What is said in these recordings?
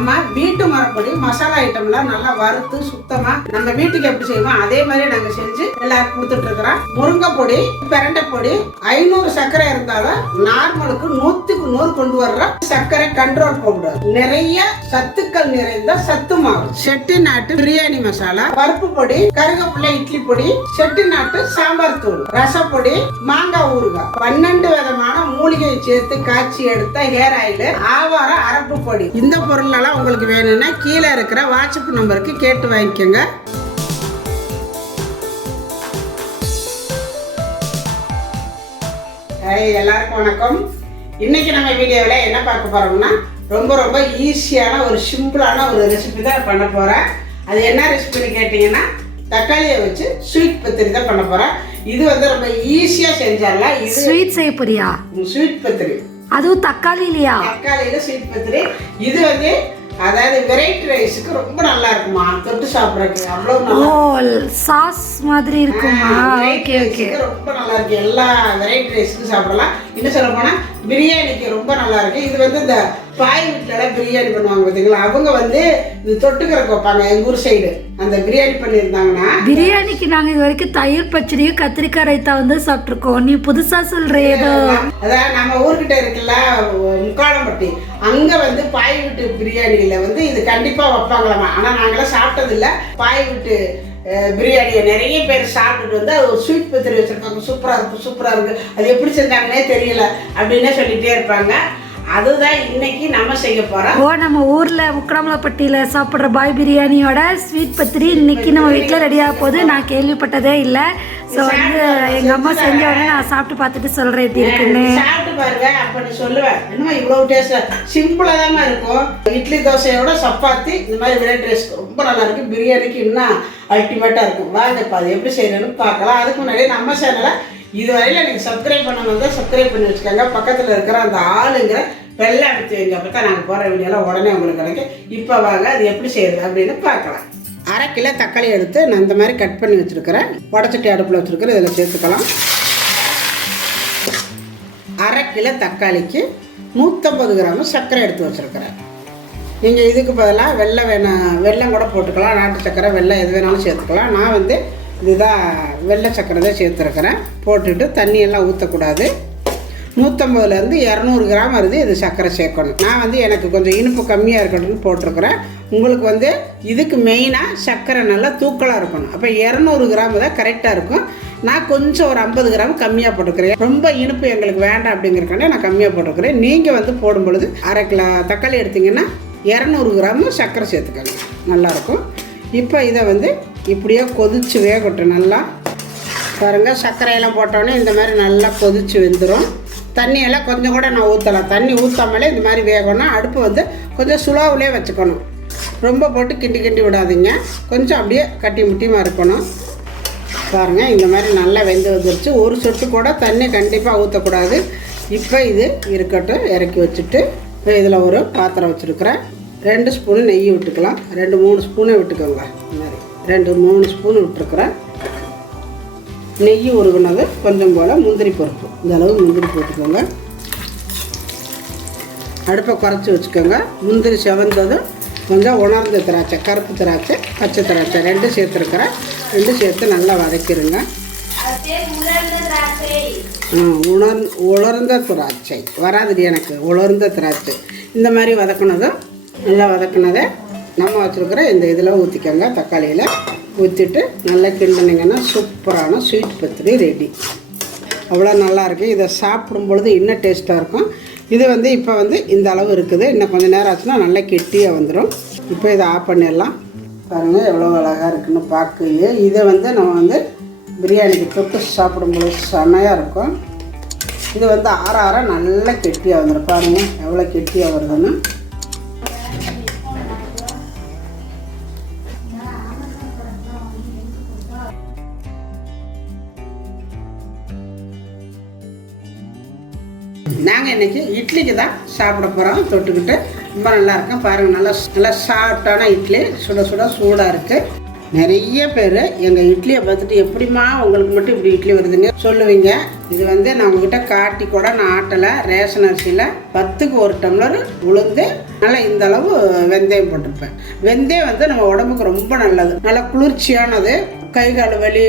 நம்ம வீட்டு முறைப்படி மசாலா ஐட்டம்லாம் நல்லா வறுத்து சுத்தமா நம்ம வீட்டுக்கு எப்படி செய்வோம் அதே மாதிரி நாங்க செஞ்சு எல்லாருக்கும் கொடுத்துட்டு இருக்கிறோம். முருங்கை பொடி பிரண்டை பொடி ஐநூறு சர்க்கரை இருந்தாலும் நார்மலுக்கு நூத்துக்கு நூறு கொண்டு வர்ற சர்க்கரை கண்ட்ரோல் பவுடர் நிறைய சத்துக்கள் நிறைந்த சத்து மாவு. செட்டி நாட்டு பிரியாணி மசாலா பருப்பு பொடி கருகப்புள்ள இட்லி பொடி செட்டி நாட்டு சாம்பார் தூள் ரசப்பொடி மாங்காய் ஊறுகாய். பன்னெண்டு விதமான மூலிகையை சேர்த்து காய்ச்சி எடுத்த ஹேர் ஆயில் ஆவாரம் அரப்பு பொடி இந்த பொருள் எல்லாம் உங்களுக்கு வேணும்னா கீழே இருக்கிற வாட்ஸ்அப் நம்பருக்கு கேட்டு வாங்கிக்கோங்க. ஹாய் எல்லாருக்கும் வணக்கம். இன்னைக்கு நம்ம வீடியோவில் என்ன பார்க்க போறோம்னா ரொம்ப ரொம்ப ஈஸியான ஒரு சிம்பிளான ஒரு ரெசிபி தான் பண்ண போறேன். அது என்ன ரெசிபின்னு கேட்டிங்கன்னா தக்காளியை வச்சு ஸ்வீட் பத்திரி தான் பண்ண போறேன். இது வந்து ரொம்ப ஈஸியாக செஞ்சிடலாம். இது ஸ்வீட் செய்ய போறியா ஸ்வீட் பத்திரி அதுவும் தக்காளி இல்லையா தக்காளியில் ஸ்வீட் பத்திரி. இது வந்து அதாவது வெரைட்டி ரைஸுக்கு ரொம்ப நல்லா இருக்குமா? தொட்டு சாப்பிட்றதுக்கு அவ்வளோ ஓ சாஸ் மாதிரி இருக்குமா? ஓகே ஓகே ரொம்ப நல்லா இருக்கு. எல்லா வெரைட்டி ரைஸ்க்கும் சாப்பிடலாம். இன்னும் சொல்ல போனா பிரியாணிக்கு ரொம்ப நல்லா இருக்கு. இது வந்து இந்த பாய் வீட்டுல எல்லாம் பிரியாணி பண்ணுவாங்க பாத்தீங்களா? அவங்க வந்து இது தொட்டுக்கிறக்கு வைப்பாங்க எங்க ஊர் சைடு அந்த பிரியாணி பண்ணியிருந்தாங்கன்னா பிரியாணிக்கு நாங்க இது வரைக்கும் தயிர் பச்சடியும் கத்திரிக்காய் ரைத்தா வந்து சாப்பிட்டுருக்கோம். நீ புதுசா சொல்ற ஏதோ? அதான் நம்ம ஊர்கிட்ட இருக்குல்ல முக்காலம்பட்டி. அங்க வந்து பாய் வீட்டு பிரியாணியில வந்து இது கண்டிப்பா வைப்பாங்களாமா? ஆனா நாங்களாம் சாப்பிட்டது இல்ல பாய் வீட்டு பிரியாணியை நிறைய பேர் சாப்பிட்டுட்டு வந்து அது ஒரு ஸ்வீட் பத்திரி வச்சிருப்பாங்க. சூப்பரா இருக்கு சூப்பரா இருக்கு. அது எப்படி செஞ்சாங்கன்னே தெரியல அப்படின்னு சொல்லிட்டே இருப்பாங்க. அதுதான் இன்னைக்கு நம்ம செய்ய போறோம் ஓ நம்ம ஊர்ல முக்கடாமலப்பட்டியில சாப்பிடுற பாய் பிரியாணியோட ஸ்வீட் பத்திரி இன்னைக்கு நம்ம வீட்டுல ரெடி ஆக போகுது. நான் கேள்விப்பட்டதே இல்லை. ஸோ வந்து எங்க அம்மா செஞ்ச உடனே நான் சாப்பிட்டு பார்த்துட்டு சொல்றேன் எப்படி இருக்குன்னு. சாப்பிட்டு பாருங்க. அப்ப நீ சொல்லுவேன். என்னமா இவ்வளவு டேஸ்ட் சிம்பிளா தான் இருக்கும். இட்லி தோசையோட சப்பாத்தி இந்த மாதிரி வெரைட்டி ரைஸ் ரொம்ப நல்லா இருக்கு. பிரியாணிக்கு இன்னும் அல்டிமேட்டா இருக்கும். வாங்க இப்ப அது எப்படி செய்யணும்னு பார்க்கலாம். அதுக்கு முன்னாடி நம்ம சேனலை இதுவரையில் நீங்கள் சப்ஸ்கிரைப் பண்ணணும் தான் சப்ஸ்கிரைப் பண்ணி வச்சுக்கோங்க. பக்கத்தில் இருக்கிற அந்த ஆளுங்கிற வெள்ளை அடித்து வைங்க. அப்போ தான் நாங்கள் போகிற வீடியோலாம் உடனே உங்களுக்கு கிடைக்கும். இப்போ வாங்க அது எப்படி செய்யுது அப்படின்னு பார்க்கலாம். அரை கிலோ தக்காளி எடுத்து நான் இந்த மாதிரி கட் பண்ணி வச்சுருக்கிறேன். உடச்சட்டி அடுப்பில் வச்சுருக்கிறேன். இதில் சேர்த்துக்கலாம். அரை கிலோ தக்காளிக்கு நூற்றம்பது கிராம் சர்க்கரை எடுத்து வச்சுருக்கிறேன். நீங்கள் இதுக்கு பதிலாக வெள்ளம் வேணாம் வெள்ளம் கூட போட்டுக்கலாம். நாட்டு சர்க்கரை வெள்ளம் எது வேணாலும் சேர்த்துக்கலாம். நான் வந்து இதுதான் வெள்ளை சக்கரை தான் சேர்த்துருக்கிறேன். போட்டுட்டு தண்ணியெல்லாம் ஊற்றக்கூடாது நூற்றம்பதுலேருந்து இரநூறு கிராம் வருது இது சர்க்கரை சேர்க்கணும். நான் வந்து எனக்கு கொஞ்சம் இனிப்பு கம்மியாக இருக்கணும்னு போட்டிருக்கிறேன். உங்களுக்கு வந்து இதுக்கு மெயினாக சர்க்கரை நல்லா தூக்கலாக இருக்கணும். அப்போ இரநூறு கிராம் தான் கரெக்டாக இருக்கும். நான் கொஞ்சம் ஒரு ஐம்பது கிராம் கம்மியாக போட்டுக்கிறேன். ரொம்ப இனிப்பு எங்களுக்கு வேண்டாம் அப்படிங்கிறக்காண்டி நான் கம்மியாக போட்டுக்கிறேன். நீங்கள் வந்து போடும் பொழுது அரை கிலோ தக்காளி எடுத்திங்கன்னா இரநூறு கிராம் சர்க்கரை சேர்த்துக்கோங்க. நல்லாயிருக்கும் இப்போ இதை வந்து இப்படியே கொதிச்சு வேகட்டும். நல்லா பாருங்கள் சர்க்கரையெல்லாம் போட்டோன்னே இந்த மாதிரி நல்லா கொதிச்சு வெந்துடும் தண்ணியெல்லாம் கொஞ்சம் கூட நான் ஊற்றலாம் தண்ணி ஊற்றாமலே இந்த மாதிரி வேகணும் அடுப்பு வந்து கொஞ்சம் சுலாவிலே வச்சுக்கணும். ரொம்ப போட்டு கிண்டி கிண்டி விடாதீங்க. கொஞ்சம் அப்படியே கட்டி முட்டியமாக இருக்கணும். பாருங்கள் இந்த மாதிரி நல்லா வெந்து வந்துருச்சு. ஒரு சொட்டு கூட தண்ணி கண்டிப்பாக ஊற்றக்கூடாது இப்போ இது இருக்கட்டும் இறக்கி வச்சுட்டு இப்போ இதில் ஒரு பாத்திரம் வச்சுருக்குறேன். ரெண்டு ஸ்பூனு நெய் விட்டுக்கலாம். ரெண்டு மூணு ஸ்பூனே விட்டுக்கோங்க. இந்த மாதிரி. ரெண்டு மூணு ஸ்பூன் விட்டுருக்குறேன். நெய் உருகுனது கொஞ்சம் போல் முந்திரி பருப்பு. இந்த அளவு முந்திரி போட்டுக்கோங்க. அடுப்பை குறைச்சி வச்சுக்கோங்க. முந்திரி செவந்ததும் கொஞ்சம் உணர்ந்த திராட்சை கருப்பு திராட்சை பச்சை திராட்சை ரெண்டும் சேர்த்துருக்குறேன். ரெண்டும் சேர்த்து நல்லா வதக்கிடுங்க உணர் உலர்ந்த திராட்சை. வராதுடி எனக்கு உலர்ந்த திராட்சை. இந்த மாதிரி வதக்குனதும் நல்லா வதக்குனதை நம்ம வச்சுருக்கிற இந்த இதில் ஊற்றிக்கோங்க தக்காளியில். ஊற்றிட்டு நல்லா கிண்டினீங்கன்னா சூப்பரான ஸ்வீட் பத்திரி ரெடி அவ்வளோ நல்லாயிருக்கு. இதை சாப்பிடும் பொழுது இன்னும் டேஸ்ட்டாக இருக்கும். இது வந்து இப்போ வந்து இந்த அளவு இருக்குது. இன்னும் கொஞ்சம் நேரம் ஆச்சுன்னா நல்லா கெட்டியாக வந்துடும் இப்போ இதை ஆஃப் பண்ணிடலாம். பாருங்கள் எவ்வளோ அழகாக இருக்குன்னு பார்க்கையே இதை வந்து நம்ம வந்து பிரியாணிக்கு தொட்டு சாப்பிடும்போது செமையாக இருக்கும். இது வந்து ஆற ஆற நல்லா கெட்டியாக வந்துடும் பாருங்கள் எவ்வளோ கெட்டியாக வருதுன்னு. நாங்கள் இன்னைக்கு இட்லிக்கு தான் சாப்பிட போகிறோம் தொட்டுக்கிட்டு ரொம்ப நல்லா இருக்கும். பாருங்கள் நல்லா நல்லா சாஃப்டான இட்லி. சுட சுட சூடாக இருக்குது நிறைய பேர் எங்கள் இட்லியை பார்த்துட்டு எப்படிம்மா உங்களுக்கு மட்டும் இப்படி இட்லி வருதுங்க சொல்லுவீங்க. இது வந்து நான் உங்ககிட்ட காட்டி கூட நான் ஆட்டலை ரேஷன் அரிசியில் பத்துக்கு ஒரு டம்ளர் உளுந்து நல்லா இந்த அளவு வெந்தயம் போட்டிருப்பேன். வெந்தயம் வந்து நம்ம உடம்புக்கு ரொம்ப நல்லது. நல்லா குளிர்ச்சியானது கை கால் வலி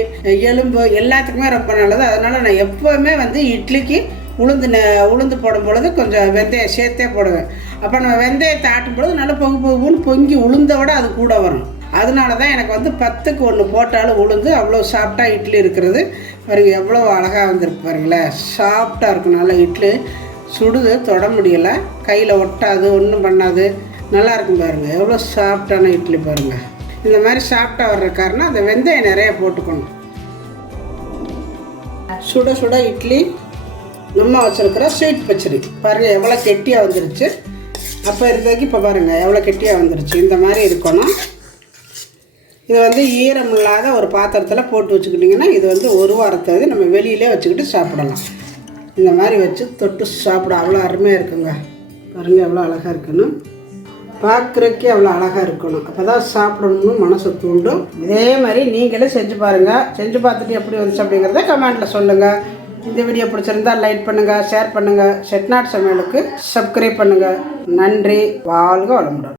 எலும்பு எல்லாத்துக்குமே ரொம்ப நல்லது. அதனால் நான் எப்போவுமே வந்து இட்லிக்கு உளுந்து ந உளுந்து போடும் பொழுது கொஞ்சம் வெந்தயம் சேர்த்தே போடுவேன். அப்போ நம்ம வெந்தயத்தை ஆட்டும் பொழுது நல்லா பொங்கு பொங்குன்னு பொங்கி உளுந்த விட அது கூட வரும். அதனால தான் எனக்கு வந்து பத்துக்கு ஒன்று போட்டாலும் உளுந்து அவ்வளோ சாஃப்டாக இட்லி இருக்கிறது. பாருங்க எவ்வளோ அழகாக வந்துருக்கு பாருங்களேன் சாஃப்டாக இருக்கும் நல்லா இட்லி சுடுது தொட முடியலை. கையில் ஒட்டாது ஒன்றும் பண்ணாது. நல்லா இருக்கும் பாருங்க எவ்வளோ சாஃப்டான இட்லி பாருங்கள் இந்த மாதிரி சாஃப்டாக வர்ற காரணம் அந்த வெந்தயம் நிறைய போட்டுக்கணும். சுட சுட இட்லி நம்ம வச்சுருக்கிற ஸ்வீட் பச்சடி. பாருங்கள் எவ்வளோ கெட்டியாக வந்துருச்சு. அப்போ இருந்ததுக்கு இப்போ பாருங்கள் எவ்வளோ கெட்டியாக வந்துருச்சு. இந்த மாதிரி இருக்கணும். இது வந்து ஈரம் இல்லாத ஒரு பாத்திரத்தில் போட்டு வச்சுக்கிட்டிங்கன்னா இது வந்து ஒரு வாரத்தை நம்ம வெளியிலே வச்சுக்கிட்டு சாப்பிடலாம். இந்த மாதிரி வச்சு தொட்டு சாப்பிட அவ்வளோ அருமையாக இருக்குங்க. பாருங்கள் எவ்வளோ அழகாக இருக்கணும் பார்க்குறக்கே அவ்வளோ அழகாக இருக்கணும். அப்போ தான் சாப்பிடணும்னு மனசு தூண்டும். இதே மாதிரி நீங்களே செஞ்சு பாருங்கள் செஞ்சு பார்த்துட்டு எப்படி வந்துச்சு அப்படிங்கிறத கமெண்ட்டில் சொல்லுங்கள் இந்த வீடியோ பிடிச்சிருந்தா லைக் பண்ணுங்கள் ஷேர் பண்ணுங்கள் செட்நாட் சமையலுக்கு சப்ஸ்கிரைப் பண்ணுங்கள் நன்றி. வாழ்க வளமுடன்.